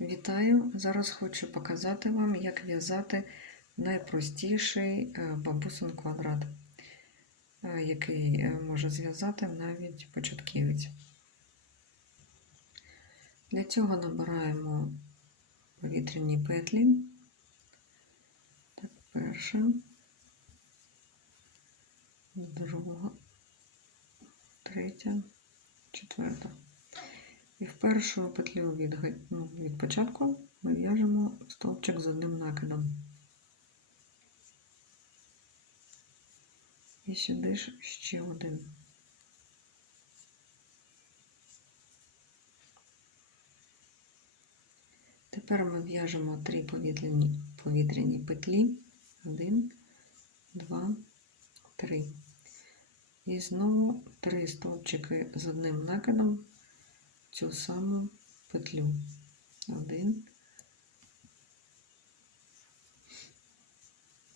Вітаю! Зараз хочу показати вам, як в'язати найпростіший е, бабусин квадрат, е, який е, може зв'язати навіть початківець. Для цього набираємо повітряні петлі. Так, перша, друга, третя, четверта. Першу петлю від, ну, від початку ми в'яжемо стовпчик з одним накидом. І сюди ж ще один. Тепер ми в'яжемо три повітряні, повітряні петлі. Один, два, три. І знову три стовпчики з одним накидом цю саму петлю. Один,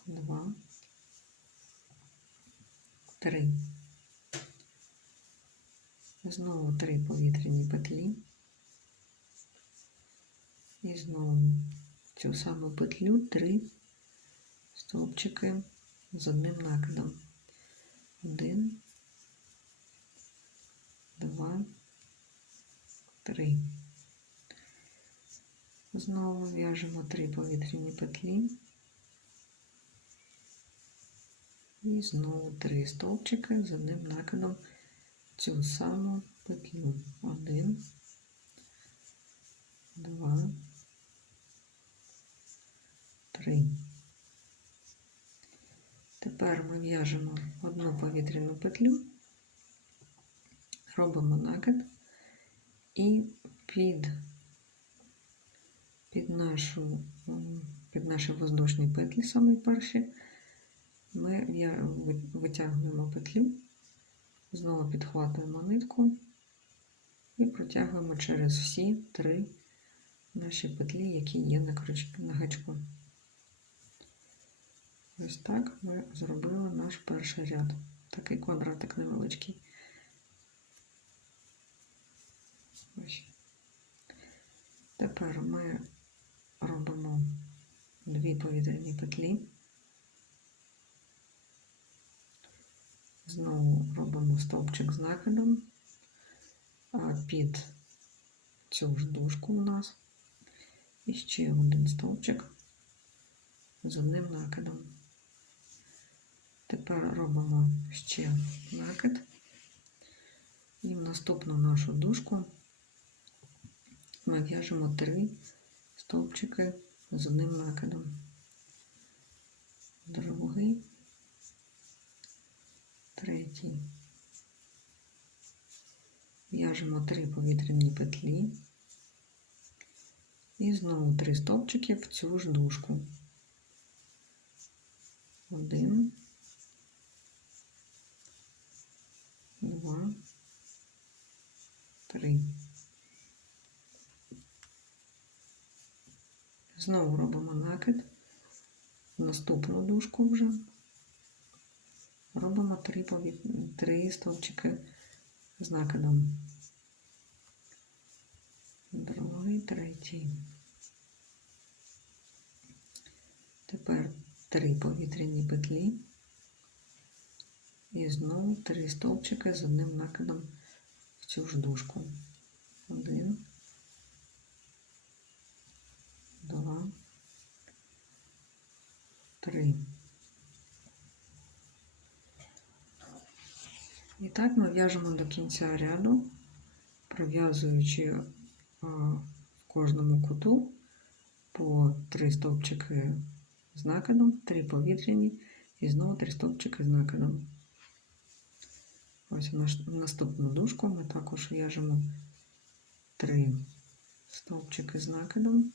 два, три. Знову три повітряні петлі. І знову цю саму петлю три стовпчики з одним накидом. Один, два, три. Знову в'яжемо три повітряні петлі. І знову три стовпчики з одним накидом цю саму петлю. Один, два, три. Тепер ми в'яжемо одну повітряну петлю, робимо накид і під, під, нашу, під наші воздушні петлі, самі перші, ми витягуємо петлю, знову підхватуємо нитку і протягуємо через всі три наші петлі, які є на, гачку. Ось так ми зробили наш перший ряд. Такий квадратик невеличкий. Ось. Тепер ми робимо дві повітряні петлі. Знову робимо стовпчик з накидом, під цю ж дужку у нас і ще один стовпчик з одним накидом. Тепер робимо ще накид і в наступну нашу дужку ми в'яжемо три стовпчики з одним накидом. Другий, третій. В'яжемо три повітряні петлі і знову три стовпчики в цю ж дужку. Один, два, три. Знову робимо накид. Наступну дужку вже робимо три, пові... три стовпчики з накидом. Другий, третій. Тепер три повітряні петлі. І знову три стовпчики з одним накидом в цю ж дужку. Один, два, три. І так ми в'яжемо до кінця ряду, пров'язуючи в кожному куту по три стовпчики з накидом, три повітряні і знову три стовпчики з накидом. Ось в наступну дужку ми також в'яжемо три стовпчики з накидом.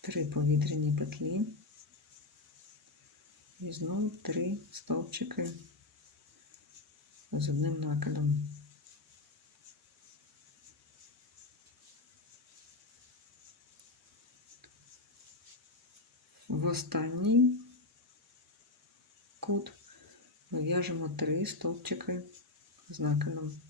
Три повітряні петлі. І знову три стовпчики з одним накидом. В останній кут ми в'яжемо 3 стовпчики з накидом.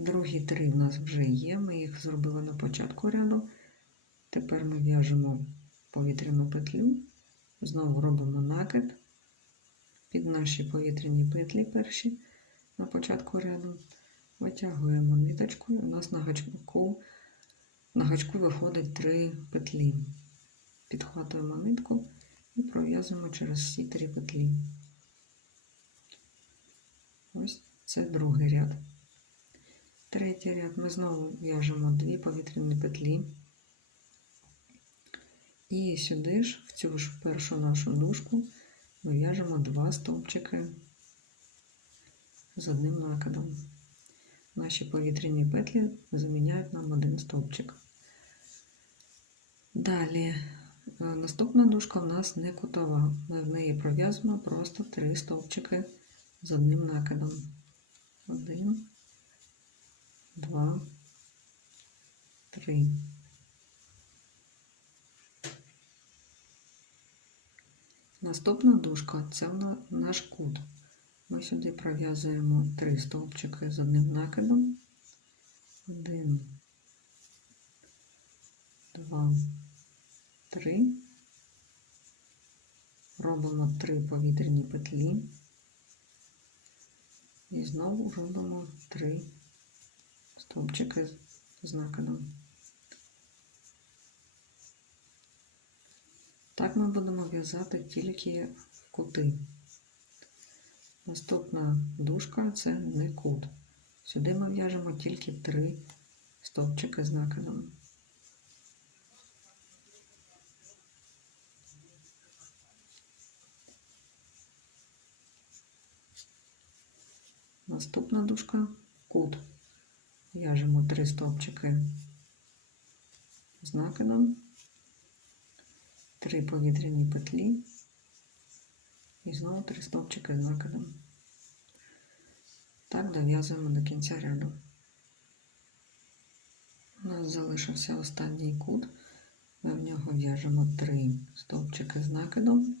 Другі три в нас вже є, ми їх зробили на початку ряду. Тепер ми в'яжемо повітряну петлю, знову робимо накид під наші повітряні петлі перші на початку ряду. Витягуємо ниточку, у нас на гачку, на гачку виходить три петлі. Підхватуємо нитку і пров'язуємо через всі три петлі. Ось це другий ряд. Третій ряд ми знову в'яжемо дві повітряні петлі. І сюди ж, в цю ж першу нашу дужку, ми в'яжемо два стовпчики з одним накидом. Наші повітряні петлі заміняють нам один стовпчик. Далі, е, наступна дужка в нас не кутова. Ми в неї пров'язуємо просто три стовпчики з одним накидом. Один, два, три. Наступна дужка це наш кут. Ми сюди пров'язуємо три стовпчики з одним накидом. Один, два, три. Робимо три повітряні петлі. І знову робимо три стовпчики з накидом. Так ми будемо в'язати тільки кути. Наступна дужка це не кут. Сюди ми в'яжемо тільки три стовпчики з накидом. Наступна дужка кут. В'яжемо три стовпчики з накидом, три повітряні петлі і знову три стовпчики з накидом. Так дов'язуємо до кінця ряду. У нас залишився останній кут. Ми в нього в'яжемо три стовпчики з накидом.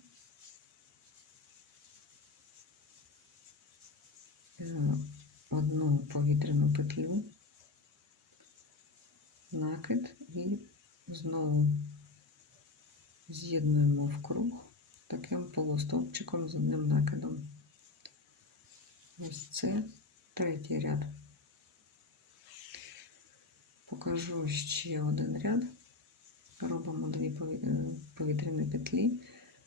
Одну повітряну петлю, накид і знову з'єднуємо в круг таким полустовпчиком з одним накидом. Ось це третій ряд. Покажу ще один ряд. Робимо дві е, повітряні петлі.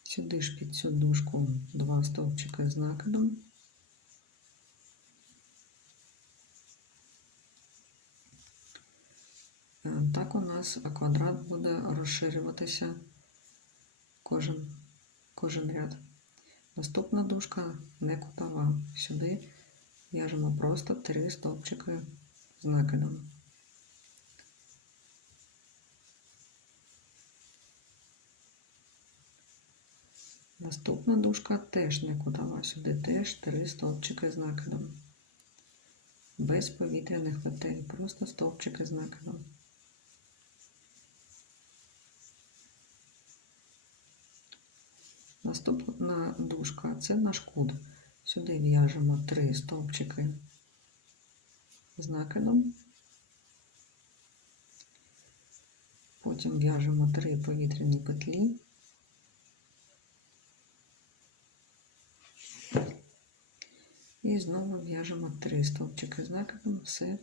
Сюди ж під цю дужку два стовпчики з накидом. Е, Так у нас квадрат буде розширюватися кожен, кожен ряд. Наступна дужка не кутова. Сюди в'яжемо просто три стовпчики з накидом. Наступна дужка теж не кутова. Сюди теж три стовпчики з накидом. Без повітряних петель, просто стовпчики з накидом. Наступна дужка це наш кут. Сюди в'яжемо три стовпчики з накидом. Потім в'яжемо три повітряні петлі. І знову в'яжемо три стовпчики з накидом, все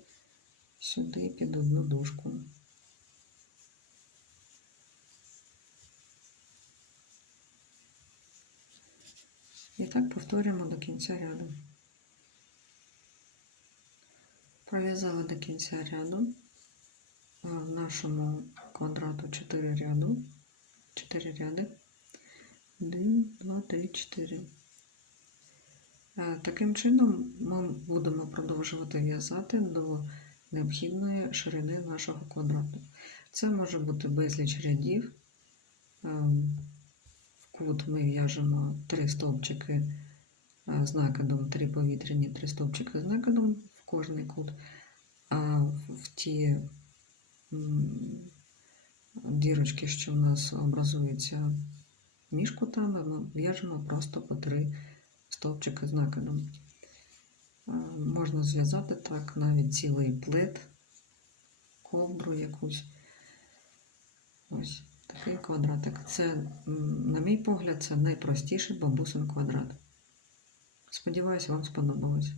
сюди під одну дужку. І так повторюємо до кінця ряду. Пров'язали до кінця ряду. В нашому квадрату 4 ряду. 4 ряди. 1, 2, 3, 4. Е, Таким чином ми будемо продовжувати в'язати до необхідної ширини нашого квадрату. Це може бути безліч рядів. Кут ми в'яжемо 3 стовпчики е, з накидом, 3 повітряні, 3 стовпчики з накидом. В кожний кут, а в- в ті дірочки, що в нас образуються між кутами, ми в'яжемо просто по три стовпчики з накидом. Е, Можна зв'язати так навіть цілий плед, ковдру якусь. Ось такий квадратик. Це, на мій погляд, це найпростіший бабусин квадрат. Сподіваюсь, вам сподобалось.